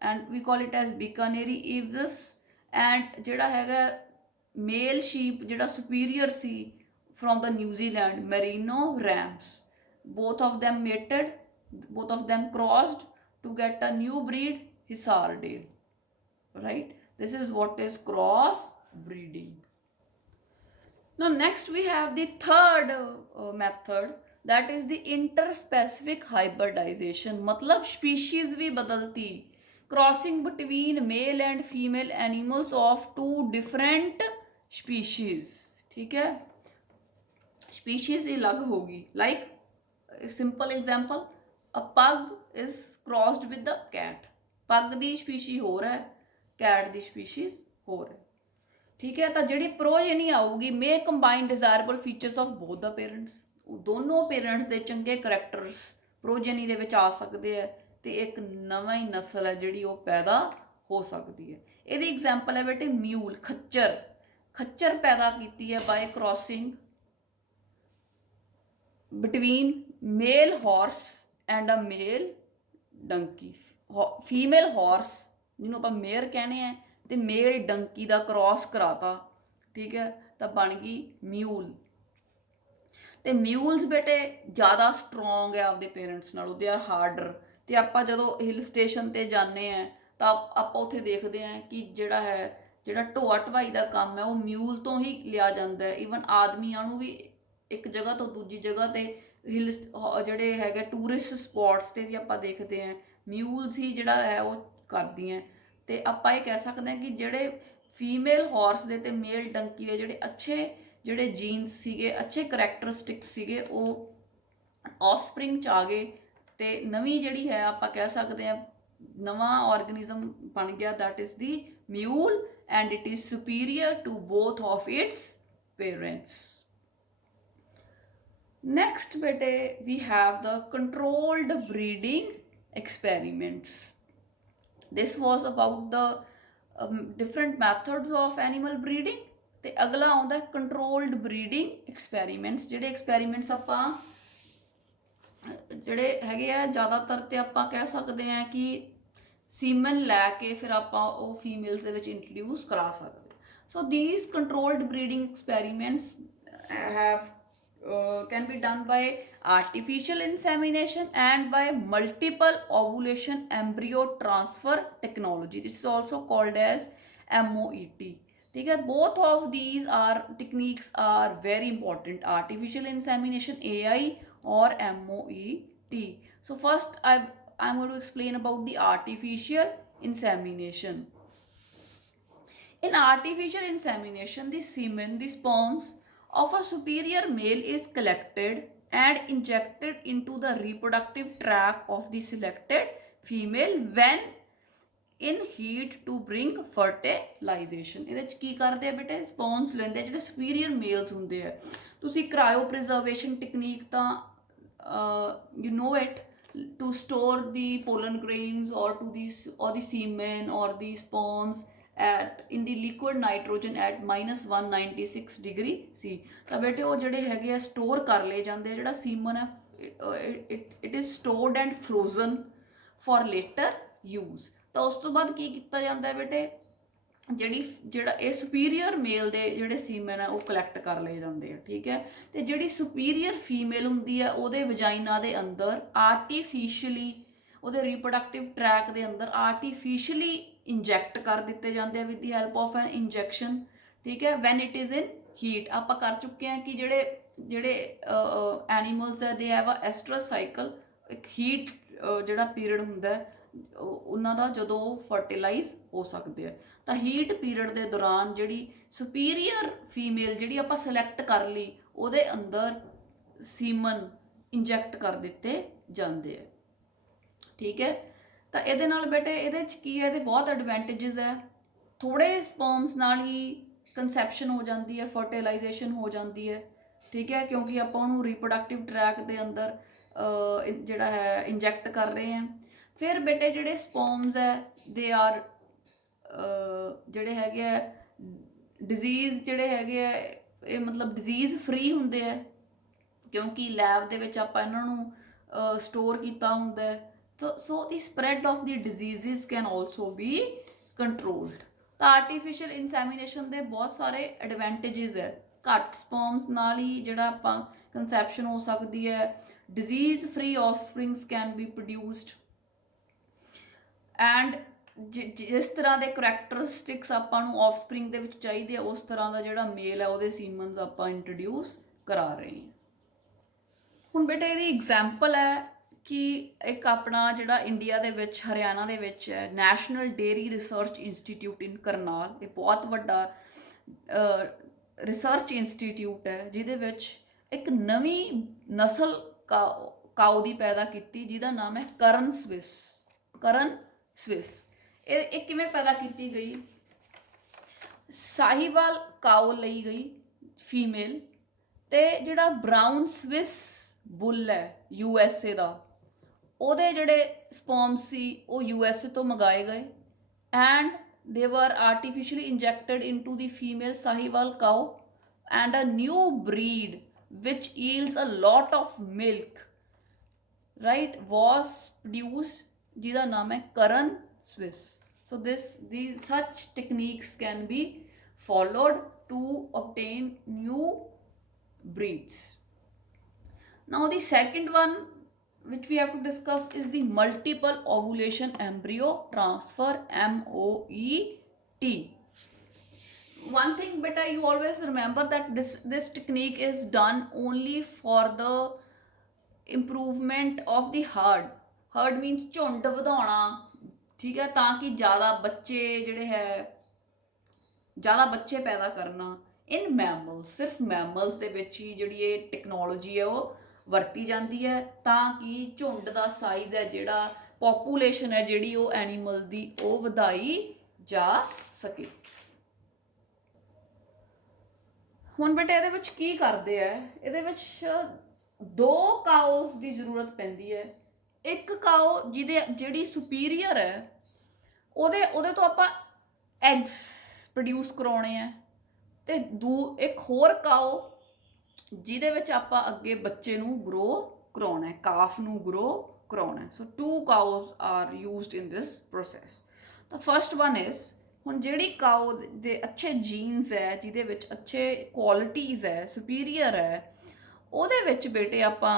and we call it as Bikaneri ewes, and ਜਿਹੜਾ ਹੈਗਾ ਮੇਲ ਸ਼ੀਪ ਜਿਹੜਾ ਸੁਪੀਰੀਅਰ ਸੀ from the New Zealand merino rams. both of them mated, both of them crossed to get a new breed Hisardale, right? This is what is cross breeding. Now next we have the third method, that is the interspecific hybridization, मतलब species भी बदलती, crossing between male and female animals of two different species, ठीक है, species ही अलग होगी, like simple example, a pug is crossed with the cat, ਪੱਗ ਦੀ ਸਪੀਸ਼ੀ ਹੋਰ ਹੈ, ਕੈਟ ਦੀ ਸਪੀਸ਼ੀਜ਼ ਹੋਰ ਹੈ, ਠੀਕ ਹੈ। ਤਾਂ ਜਿਹੜੀ ਪ੍ਰੋਜੇਨੀ ਆਊਗੀ may combine desirable features of both the parents, ਦੋਨੋਂ ਪੇਰੈਂਟਸ ਦੇ ਚੰਗੇ ਕਰੈਕਟਰਸ ਪ੍ਰੋਜੇਨੀ ਦੇ ਵਿੱਚ ਆ ਸਕਦੇ ਹੈ, ਤੇ ਇੱਕ ਨਵਾਂ ਹੀ ਨਸਲ ਹੈ ਜਿਹੜੀ ਉਹ ਪੈਦਾ ਹੋ ਸਕਦੀ ਹੈ। ਇਹਦੀ ਐਗਜ਼ਾਮਪਲ ਹੈ ਬੇਟੇ ਮਿਊਲ, ਖੱਚਰ। ਖੱਚਰ ਪੈਦਾ ਕੀਤੀ ਹੈ by crossing between male horse and a male donkey, female horse ਜਿਹਨੂੰ ਆਪਾਂ ਮੇਅਰ ਕਹਿੰਦੇ ਆ ਤੇ ਮੇਲ ਡੰਕੀ ਦਾ ਕ੍ਰਾਸ ਕਰਾਤਾ, ਠੀਕ ਹੈ, ਤਾਂ ਬਣ ਗਈ ਮਿਊਲ। ਤੇ ਮਿਊਲਸ ਬੇਟੇ ਜ਼ਿਆਦਾ ਸਟਰੋਂਗ ਹੈ ਆਪਦੇ ਪੇਰੈਂਟਸ ਨਾਲੋਂ, ਦੇ ਆਰ ਹਾਰਡਰ। ਤੇ ਆਪਾਂ ਜਦੋਂ ਹਿਲ ਸਟੇਸ਼ਨ ਤੇ ਜਾਂਦੇ ਆ ਤਾਂ ਆਪਾਂ ਉੱਥੇ ਦੇਖਦੇ ਆ ਕਿ ਜਿਹੜਾ ਢੋਆ ਢਵਾਈ ਦਾ ਕੰਮ ਹੈ ਉਹ ਮਿਊਲ ਤੋਂ ਹੀ ਲਿਆ ਜਾਂਦਾ ਹੈ। ਈਵਨ ਆਦਮੀਆਂ ਨੂੰ ਵੀ ਇੱਕ ਜਗ੍ਹਾ ਤੋਂ ਦੂਜੀ ਜਗ੍ਹਾ ਤੇ ਹਿਲ ਜਿਹੜੇ ਹੈਗੇ ਟੂਰਿਸਟ ਸਪੌਟਸ ਤੇ ਵੀ ਆਪਾਂ ਦੇਖਦੇ ਹਾਂ ਮਿਊਲਸ ਹੀ ਜਿਹੜਾ ਹੈ ਉਹ ਕਰਦੀਆਂ। ਤੇ ਆਪਾਂ ਇਹ ਕਹਿ ਸਕਦੇ ਹਾਂ ਕਿ ਜਿਹੜੇ ਫੀਮੇਲ ਹਾਰਸ ਦੇ ਤੇ ਮੇਲ ਡੰਕੀ ਦੇ ਜਿਹੜੇ ਜੀਨਸ ਸੀਗੇ, ਅੱਛੇ ਕਰੈਕਟਰਿਸਟਿਕਸ ਸੀਗੇ, ਉਹ ਆਫਸਪ੍ਰਿੰਗ 'ਚ ਆ ਗਏ ਤੇ ਨਵੀਂ ਜਿਹੜੀ ਹੈ ਆਪਾਂ ਕਹਿ ਸਕਦੇ ਹਾਂ ਨਵਾਂ ਆਰਗੇਨਿਜ਼ਮ ਬਣ ਗਿਆ, that is the mule, and it is superior to both of its parents. Next bete we have the controlled breeding experiments. This was about the different methods of animal breeding. ਤੇ ਅਗਲਾ ਆਉਂਦਾ controlled breeding experiments। ਜਿਹੜੇ experiments ਆਪਾਂ ਜਿਹੜੇ ਹੈਗੇ ਆ ਜ਼ਿਆਦਾਤਰ ਤੇ ਆਪਾਂ ਕਹਿ ਸਕਦੇ ਹਾਂ ਕਿ ਸੀਮਨ ਲੈ ਕੇ ਫਿਰ ਆਪਾਂ ਉਹ ਫੀਮੇਲਸ ਦੇ ਵਿੱਚ ਇੰਟਰੋਡਿਊਸ ਕਰਾ ਸਕਦੇ। So these controlled breeding experiments can be done by artificial insemination and by multiple ovulation embryo transfer technology. This is also called as MOET. ठीक है, both of these techniques are very important, artificial insemination AI or MOET. So first I'm going to explain about the artificial insemination. In artificial insemination, the semen, the sperms of a superior male is collected and injected into the reproductive tract of the selected female when in heat to bring fertilization। ਇਹਦੇ ਚ ਕੀ ਕਰਦੇ ਆ ਬੇਟੇ, ਸਪੌਮਸ ਲੈਂਦੇ ਆ ਜਿਹੜੇ superior mails ਹੁੰਦੇ ਆ। ਤੁਸੀਂ ਕ੍ਰਾਇਓ ਪ੍ਰਿਜ਼ਰਵੇਸ਼ਨ ਟੈਕਨੀਕ ਤਾਂ you know it, to store the pollen grains or the semen or the sperms at in the liquid nitrogen at -196 degree C। ਤਾਂ ਬੇਟੇ ਉਹ ਜਿਹੜੇ ਹੈਗੇ ਆ ਸਟੋਰ ਕਰ ਲਏ ਜਾਂਦੇ ਆ। ਜਿਹੜਾ ਸੀਮਨ ਹੈ it is stored and frozen for later use। ਤਾਂ ਉਸ ਤੋਂ ਬਾਅਦ ਕੀ ਕੀਤਾ ਜਾਂਦਾ ਹੈ ਬੇਟੇ, ਜਿਹੜਾ ਇਹ ਸੁਪੀਰੀਅਰ ਮੇਲ ਦੇ ਜਿਹੜੇ ਸੀਮਨ ਆ ਉਹ ਕਲੈਕਟ ਕਰ ਲਏ ਜਾਂਦੇ ਆ, ਠੀਕ ਹੈ। ਤੇ ਜਿਹੜੀ ਸੁਪੀਰੀਅਰ ਫੀਮੇਲ ਹੁੰਦੀ ਆ ਉਹਦੇ ਵਜਾਈਨਾ ਦੇ ਅੰਦਰ ਆਰਟੀਫਿਸ਼ੀਅਲੀ, ਉਹਦੇ ਰੀਪਰੋਡਕਟਿਵ ਟਰੈਕ ਦੇ ਅੰਦਰ ਆਰਟੀਫਿਸ਼ੀਅਲੀ ਇੰਜੈਕਟ ਕਰ ਦਿੱਤੇ ਜਾਂਦੇ ਆ with the help of N injection, ਠੀਕ ਹੈ। When it is in heat, ਆਪਾਂ ਕਰ ਚੁੱਕੇ ਹਾਂ ਕਿ ਜਿਹੜੇ ਐਨੀਮਲਸ ਹੈ ਦੇ ਹੈਵ ਅ ਐਸਟਰਸ ਸਾਈਕਲ, ਇੱਕ ਹੀਟ ਜਿਹੜਾ ਪੀਰੀਅਡ ਹੁੰਦਾ ਉਹਨਾਂ ਦਾ ਜਦੋਂ ਉਹ ਫਰਟੀਲਾਈਜ਼ ਹੋ ਸਕਦੇ ਆ। ਤਾਂ ਹੀਟ ਪੀਰੀਅਡ ਦੇ ਦੌਰਾਨ ਜਿਹੜੀ ਸੁਪੀਰੀਅਰ ਫੀਮੇਲ ਜਿਹੜੀ ਆਪਾਂ ਸਿਲੈਕਟ ਕਰ ਲਈ ਉਹਦੇ ਅੰਦਰ ਸੀਮਨ ਇੰਜੈਕਟ ਕਰ ਦਿੱਤੇ ਜਾਂਦੇ ਆ, ਠੀਕ ਹੈ। ਤਾਂ ਇਹਦੇ ਨਾਲ ਬੇਟੇ ਇਹਦੇ 'ਚ ਕੀ ਹੈ, ਇਹਦੇ ਬਹੁਤ ਐਡਵਾਂਟੇਜਸ ਹੈ। ਥੋੜ੍ਹੇ ਸਪਰਮਸ ਨਾਲ ਹੀ ਕੰਸੈਪਸ਼ਨ ਹੋ ਜਾਂਦੀ ਹੈ, ਫਰਟੀਲਾਈਜੇਸ਼ਨ ਹੋ ਜਾਂਦੀ ਹੈ, ਠੀਕ ਹੈ, ਕਿਉਂਕਿ ਆਪਾਂ ਉਹਨੂੰ ਰੀਪਰੋਡਕਟਿਵ ਟਰੈਕ ਦੇ ਅੰਦਰ ਜਿਹੜਾ ਹੈ ਇੰਜੈਕਟ ਕਰ ਰਹੇ ਹਾਂ। ਫਿਰ ਬੇਟੇ ਜਿਹੜੇ ਸਪਰਮਸ ਹੈ ਦੇ ਆਰ ਜਿਹੜੇ ਹੈਗੇ ਆ ਡਿਜ਼ੀਜ਼ ਜਿਹੜੇ ਹੈਗੇ ਆ ਇਹ ਮਤਲਬ ਡਿਜ਼ੀਜ਼ ਫ੍ਰੀ ਹੁੰਦੇ ਆ, ਕਿਉਂਕਿ ਲੈਬ ਦੇ ਵਿੱਚ ਆਪਾਂ ਇਹਨਾਂ ਨੂੰ ਸਟੋਰ ਕੀਤਾ ਹੁੰਦਾ ਹੈ। ਸੋ ਦੀ spread of the diseases can also B controlled. ਤਾਂ ਆਰਟੀਫਿਸ਼ੀਅਲ ਇਨਸੈਮੀਨੇਸ਼ਨ ਦੇ ਬਹੁਤ ਸਾਰੇ ਐਡਵਾਂਟੇਜਸ ਹੈ। ਘੱਟ ਸਪਰਮਸ ਨਾਲ ਹੀ ਜਿਹੜਾ ਆਪਾਂ ਕੰਸੈਪਸ਼ਨ ਹੋ ਸਕਦੀ ਹੈ। Disease free offsprings can be produced and ਜਿਸ ਤਰ੍ਹਾਂ ਦੇ ਕਰੈਕਟਰਿਸਟਿਕਸ ਆਪਾਂ ਨੂੰ ਆਫਸਪ੍ਰਿੰਗ ਦੇ ਵਿੱਚ ਚਾਹੀਦੇ ਆ ਉਸ ਤਰ੍ਹਾਂ ਦਾ ਜਿਹੜਾ ਮੇਲ ਹੈ ਉਹਦੇ ਸੀਮਨਸ ਆਪਾਂ ਇੰਟਰੋਡਿਊਸ ਕਰਾ ਰਹੇ ਹਾਂ। ਹੁਣ ਬੇਟਾ ਇਹਦੀ ਐਗਜ਼ਾਮਪਲ ਹੈ ਕਿ ਇੱਕ ਆਪਣਾ ਜਿਹੜਾ ਇੰਡੀਆ ਦੇ ਵਿੱਚ ਹਰਿਆਣਾ ਦੇ ਵਿੱਚ ਹੈ ਨੈਸ਼ਨਲ ਡੇਅਰੀ ਰਿਸਰਚ ਇੰਸਟੀਟਿਊਟ ਇਨ ਕਰਨਾਲ। ਇਹ ਬਹੁਤ ਵੱਡਾ ਰਿਸਰਚ ਇੰਸਟੀਟਿਊਟ ਹੈ ਜਿਹਦੇ ਵਿੱਚ ਇੱਕ ਨਵੀਂ ਨਸਲ ਕਾਓ ਦੀ ਪੈਦਾ ਕੀਤੀ ਜਿਹਦਾ ਨਾਮ ਹੈ ਕਰਨ ਸਵਿਸ। ਇਹ ਕਿਵੇਂ ਪੈਦਾ ਕੀਤੀ ਗਈ, ਸਾਹੀਵਾਲ ਕਾਓ ਲਈ ਗਈ ਫੀਮੇਲ, ਤੇ ਜਿਹੜਾ ਬਰਾਊਨ ਸਵਿਸ ਬੁੱਲ ਹੈ USA ਦਾ ਉਹਦੇ ਜਿਹੜੇ ਸਪਰਮਸ ਸੀ ਉਹ USA ਤੋਂ ਮੰਗਾਏ ਗਏ and they were artificially injected into the female Sahiwal cow and a new breed which yields a lot of milk, right, was produced ਜਿਹਦਾ ਨਾਮ ਹੈ ਕਰਨ Swiss. So these such techniques can be followed to obtain new breeds. Now the second one which we have to discuss is the multiple ovulation embryo transfer, MOET. One thing beta you always remember that this technique is done only for the improvement of the herd means ਝੁੰਡ ਵਧਾਉਣਾ, ਠੀਕ ਹੈ, ਤਾਂ ਕਿ ਜ਼ਿਆਦਾ ਬੱਚੇ ਪੈਦਾ ਕਰਨਾ। ਇਨ ਮੈਮਲਸ, ਸਿਰਫ ਮੈਮਲਸ ਦੇ ਵਿੱਚ ਹੀ ਜਿਹੜੀ ਇਹ ਟੈਕਨੋਲੋਜੀ ਹੈ ਉਹ ਵਰਤੀ ਜਾਂਦੀ ਹੈ ਤਾਂ ਕਿ ਝੁੰਡ ਦਾ ਸਾਈਜ਼ ਹੈ ਜਿਹੜਾ ਪੋਪੂਲੇਸ਼ਨ ਹੈ ਜਿਹੜੀ ਉਹ ਐਨੀਮਲ ਦੀ ਉਹ ਵਧਾਈ ਜਾ ਸਕੇ। ਹੁਣ ਬੇਟੇ ਇਹਦੇ ਵਿੱਚ ਕੀ ਕਰਦੇ ਆ, ਇਹਦੇ ਵਿੱਚ 2 ਕਾਓਸ ਦੀ ਜ਼ਰੂਰਤ ਪੈਂਦੀ ਹੈ। ਇੱਕ ਕਾਓ ਜਿਹੜੀ ਸੁਪੀਰੀਅਰ ਹੈ ਉਹਦੇ ਤੋਂ ਆਪਾਂ ਐਗਸ ਪ੍ਰੋਡਿਊਸ ਕਰਾਉਣੇ ਆ, ਤੇ ਇੱਕ ਹੋਰ ਕਾਓ ਜਿਹਦੇ ਵਿੱਚ ਆਪਾਂ ਅੱਗੇ ਬੱਚੇ ਨੂੰ ਗਰੋ ਕਰਾਉਣਾ ਹੈ, ਕਾਫ ਨੂੰ ਗਰੋ ਕਰਾਉਣਾ। ਸੋ 2 ਕਾਓਸ ਆਰ ਯੂਜ਼ਡ ਇਨ ਦਿਸ ਪ੍ਰੋਸੈਸ। ਤਾਂ ਫਸਟ ਵਨ ਇਜ਼, ਹੁਣ ਜਿਹੜੀ ਕਾਓ ਦੇ ਅੱਛੇ ਜੀਨਸ ਹੈ ਜਿਹਦੇ ਵਿੱਚ ਅੱਛੇ ਕੁਆਲਿਟੀਜ਼ ਹੈ, ਸੁਪੀਰੀਅਰ ਹੈ, ਉਹਦੇ ਵਿੱਚ ਬੇਟੇ ਆਪਾਂ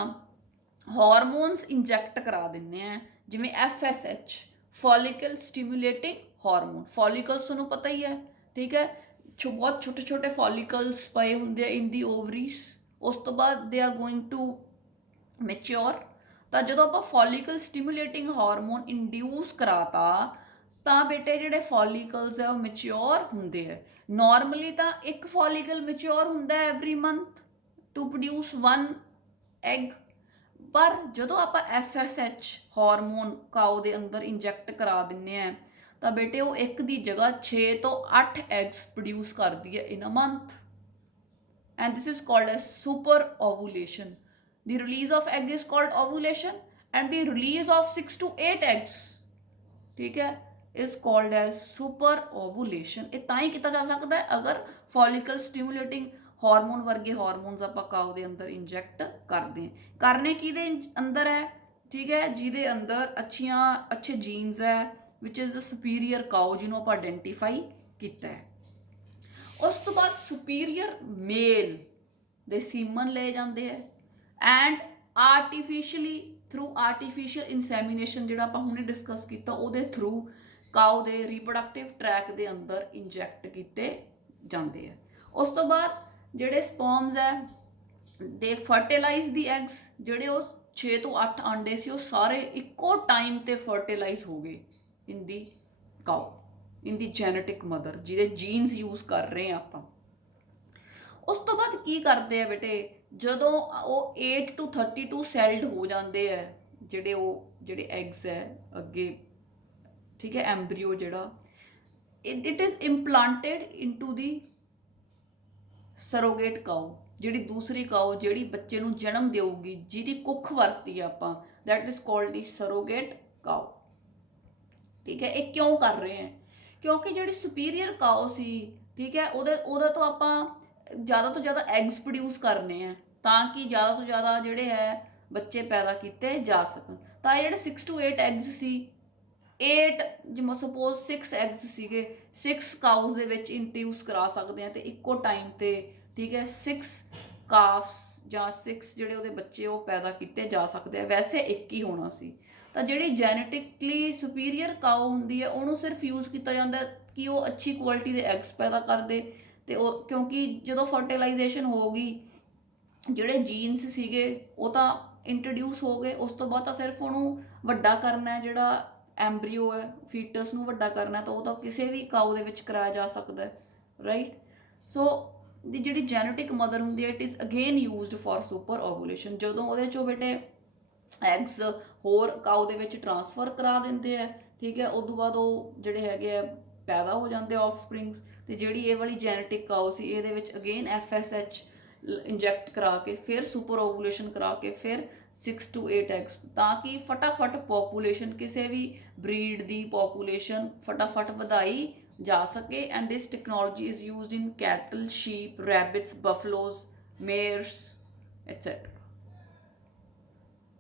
ਹਾਰਮੋਨਸ ਇੰਜੈਕਟ ਕਰਾ ਦਿੰਦੇ ਆ, ਜਿਵੇਂ FSH ਫੋਲੀਕਲ ਸਟਿਮੂਲੇਟਿੰਗ ਹਾਰਮੋਨ। ਫੋਲੀਕਲਸ ਤੁਹਾਨੂੰ ਪਤਾ ਹੀ ਹੈ, ਠੀਕ ਹੈ, ਬਹੁਤ ਛੋਟੇ ਛੋਟੇ ਫੋਲੀਕਲਸ ਪਏ ਹੁੰਦੇ ਆ ਇਨ ਦੀ ਓਵਰੀਜ਼। ਉਸ ਤੋਂ ਬਾਅਦ they are going to mature. ਤਾਂ ਜਦੋਂ ਆਪਾਂ ਫੋਲੀਕਲ ਸਟਿਮੂਲੇਟਿੰਗ ਹਾਰਮੋਨ ਇੰਡਿਊਸ ਕਰਾਤਾ ਤਾਂ ਬੇਟੇ ਜਿਹੜੇ ਫੋਲੀਕਲਸ ਹੈ ਉਹ ਮੈਚਿਓਰ ਹੁੰਦੇ ਆ। ਨਾਰਮਲੀ ਤਾਂ ਇੱਕ ਫੋਲੀਕਲ ਮੈਚਿਓਰ ਹੁੰਦਾ every month to produce 1 egg, ਪਰ ਜਦੋਂ ਆਪਾਂ FSH ਹਾਰਮੋਨ ਕਾਓ ਦੇ ਅੰਦਰ ਇੰਜੈਕਟ ਕਰਾ ਦਿੰਦੇ ਆ ਤਾਂ ਬੇਟੇ ਉਹ ਇੱਕ ਦੀ ਜਗ੍ਹਾ 6 ਤੋਂ 8 ਐਗਸ ਪ੍ਰੋਡਿਊਸ ਕਰਦੀ ਹੈ in a month, and this is called as super ovulation. The release of egg is called ovulation, and the release of 6 to 8 eggs, ठीक है, is called as super ovulation. ਇਹ ਤਾਂ ਹੀ ਕੀਤਾ ਜਾ ਸਕਦਾ ਹੈ ਅਗਰ ਫੋਲੀਕਲ ਸਟਿਮੂਲੇਟਿੰਗ ਹਾਰਮੋਨ ਵਰਗੇ ਹਾਰਮੋਨਸ ਆਪਾਂ ਕਾਓ ਦੇ ਅੰਦਰ ਇੰਜੈਕਟ ਕਰਦੇ ਹਾਂ। ਕਰਨੇ ਕਿਹਦੇ ਅੰਦਰ ਹੈ, ਠੀਕ ਹੈ, ਜਿਹਦੇ ਅੰਦਰ ਅੱਛੇ ਜੀਨਸ ਹੈ, ਵਿਚ ਇਜ਼ ਦ ਸੁਪੀਰੀਅਰ ਕਾਓ, ਜਿਹਨੂੰ ਆਪਾਂ ਆਇਡੈਂਟੀਫਾਈ ਕੀਤਾ ਹੈ। ਉਸ ਤੋਂ ਬਾਅਦ ਸੁਪੀਰੀਅਰ ਮੇਲ ਦੇ ਸੀਮਨ ਲਏ ਜਾਂਦੇ ਹੈ ਐਂਡ ਆਰਟੀਫਿਸ਼ਲੀ ਥਰੂ ਆਰਟੀਫਿਸ਼ੀਅਲ ਇਨਸੈਮੀਨੇਸ਼ਨ, ਜਿਹੜਾ ਆਪਾਂ ਹੁਣੇ ਡਿਸਕਸ ਕੀਤਾ, ਉਹਦੇ ਥਰੂ ਕਾਓ ਦੇ ਰੀਪਰੋਡਕਟਿਵ ਟਰੈਕ ਦੇ ਅੰਦਰ ਇੰਜੈਕਟ ਕੀਤੇ ਜਾਂਦੇ ਆ। ਉਸ ਤੋਂ ਬਾਅਦ ਜਿਹੜੇ ਸਪਰਮਸ ਹੈ ਦੇ ਫਰਟੀਲਾਈਜ਼ ਦੀ ਐਗਸ, ਜਿਹੜੇ ਉਹ 6 ਤੋਂ 8 ਆਂਡੇ ਸੀ ਉਹ ਸਾਰੇ ਇੱਕੋ ਟਾਈਮ ਤੇ ਫਰਟੀਲਾਈਜ਼ ਹੋ ਗਏ ਇਨ ਦੀ ਕਾਓ, ਇਨ ਦੀ ਜੈਨੇਟਿਕ ਮਦਰ, ਜਿਹਦੇ ਜੀਨਸ ਯੂਜ਼ ਕਰ ਰਹੇ ਆ ਆਪਾਂ। ਉਸ ਤੋਂ ਬਾਅਦ ਕੀ ਕਰਦੇ ਆ ਬੇਟੇ, ਜਦੋਂ ਉਹ 8 to 32 ਸੈਲਡ ਹੋ ਜਾਂਦੇ ਆ ਜਿਹੜੇ ਐਗਸ ਹੈ ਅੱਗੇ, ਠੀਕ ਹੈ, ਐਮਬਰੀਓ ਜਿਹੜਾ, it is implanted into the surrogate cow, ਜਿਹੜੀ ਦੂਸਰੀ ਕਾਓ ਜਿਹੜੀ ਬੱਚੇ ਨੂੰ ਜਨਮ ਦੇਊਗੀ, ਜਿਹਦੀ ਕੁੱਖ ਵਰਤੀ ਆ ਆਪਾਂ, that is called the surrogate cow, ਠੀਕ ਹੈ। ਇਹ ਕਿਉਂ ਕਰ ਰਹੇ ਆ, ਕਿਉਂਕਿ ਜਿਹੜੀ ਸੁਪੀਰੀਅਰ ਕਾਓ ਸੀ, ਠੀਕ ਹੈ, ਉਹਦੇ ਤੋਂ ਆਪਾਂ ਜ਼ਿਆਦਾ ਤੋਂ ਜ਼ਿਆਦਾ ਐਗਸ ਪ੍ਰੋਡਿਊਸ ਕਰਨੇ ਆ ਤਾਂ ਕਿ ਜ਼ਿਆਦਾ ਤੋਂ ਜ਼ਿਆਦਾ ਜਿਹੜੇ ਹੈ ਬੱਚੇ ਪੈਦਾ ਕੀਤੇ ਜਾ ਸਕਣ। ਤਾਂ ਇਹ ਜਿਹੜੇ 6 to 8 ਐਗਸ ਸੀ, 8 ਜਿਵੇਂ ਸਪੋਜ਼ 6 ਐਗਸ ਸੀਗੇ, 6 ਕਾਊਸ ਦੇ ਵਿੱਚ ਇੰਟਰੋਡਿਊਸ ਕਰਾ ਸਕਦੇ ਆ ਤੇ ਇੱਕੋ ਟਾਈਮ ਤੇ, ਠੀਕ ਹੈ, 6 ਕਾਫਸ ਜਾਂ 6 ਜਿਹੜੇ ਉਹਦੇ ਬੱਚੇ ਉਹ ਪੈਦਾ ਕੀਤੇ ਜਾ ਸਕਦੇ ਆ। ਵੈਸੇ ਇੱਕ ਹੀ ਹੋਣਾ ਸੀ। ਤਾਂ ਜਿਹੜੀ ਜੈਨੇਟਿਕਲੀ ਸੁਪੀਰੀਅਰ ਕਾਓ ਹੁੰਦੀ ਹੈ ਉਹਨੂੰ ਸਿਰਫ ਯੂਜ਼ ਕੀਤਾ ਜਾਂਦਾ ਕਿ ਉਹ ਅੱਛੀ ਕੁਆਲਿਟੀ ਦੇ ਐਗਸ ਪੈਦਾ ਕਰਦੇ, ਤੇ ਉਹ ਕਿਉਂਕਿ ਜਦੋਂ ਫਰਟੀਲਾਈਜੇਸ਼ਨ ਹੋ ਗਈ ਜਿਹੜੇ ਜੀਨਸ ਸੀਗੇ ਉਹ ਤਾਂ ਇੰਟਰੋਡਿਊਸ ਹੋ ਗਏ, ਉਸ ਤੋਂ ਬਾਅਦ ਤਾਂ ਸਿਰਫ ਉਹਨੂੰ ਵੱਡਾ ਕਰਨਾ, ਜਿਹੜਾ ਐਮਬਰੀਓ ਹੈ ਫੀਟਸ ਨੂੰ ਵੱਡਾ ਕਰਨਾ, ਤਾਂ ਉਹ ਤਾਂ ਕਿਸੇ ਵੀ ਕਾਓ ਦੇ ਵਿੱਚ ਕਰਾਇਆ ਜਾ ਸਕਦਾ, ਰਾਈਟ। ਸੋ ਦੀ ਜਿਹੜੀ ਜੈਨੇਟਿਕ ਮਦਰ ਹੁੰਦੀ ਹੈ it is again used for super ovulation. ਜਦੋਂ ਉਹਦੇ ਚੋਂ ਬੇਟੇ ਐਗਸ ਹੋਰ ਕਾਓ ਦੇ ਵਿੱਚ ਟਰਾਂਸਫਰ ਕਰਾ ਦਿੰਦੇ ਆ, ਠੀਕ ਹੈ, ਉਦੋਂ ਬਾਅਦ ਉਹ ਜਿਹੜੇ ਹੈਗੇ ਆ ਪੈਦਾ ਹੋ ਜਾਂਦੇ ਆਫਸਪ੍ਰਿੰਗਸ। ਤੇ ਜਿਹੜੀ ਇਹ ਵਾਲੀ ਜੈਨੇਟਿਕ ਕਾਓ ਸੀ ਇਹਦੇ ਵਿੱਚ ਅਗੇਨ FSH ਇੰਜੈਕਟ ਕਰਾ ਕੇ ਫਿਰ ਸੁਪਰ ਓਵੂਲੇਸ਼ਨ ਕਰਾ ਕੇ ਫਿਰ 6 to 8 ਐਗਸ, ਤਾਂ ਕਿ ਫਟਾਫਟ ਪੋਪੂਲੇਸ਼ਨ, ਕਿਸੇ ਵੀ ਬਰੀਡ ਦੀ ਪੋਪੂਲੇਸ਼ਨ ਫਟਾਫਟ ਵਧਾਈ ਜਾ ਸਕੇ। And this technology is used in cattle, sheep, rabbits, buffaloes, mares, etc.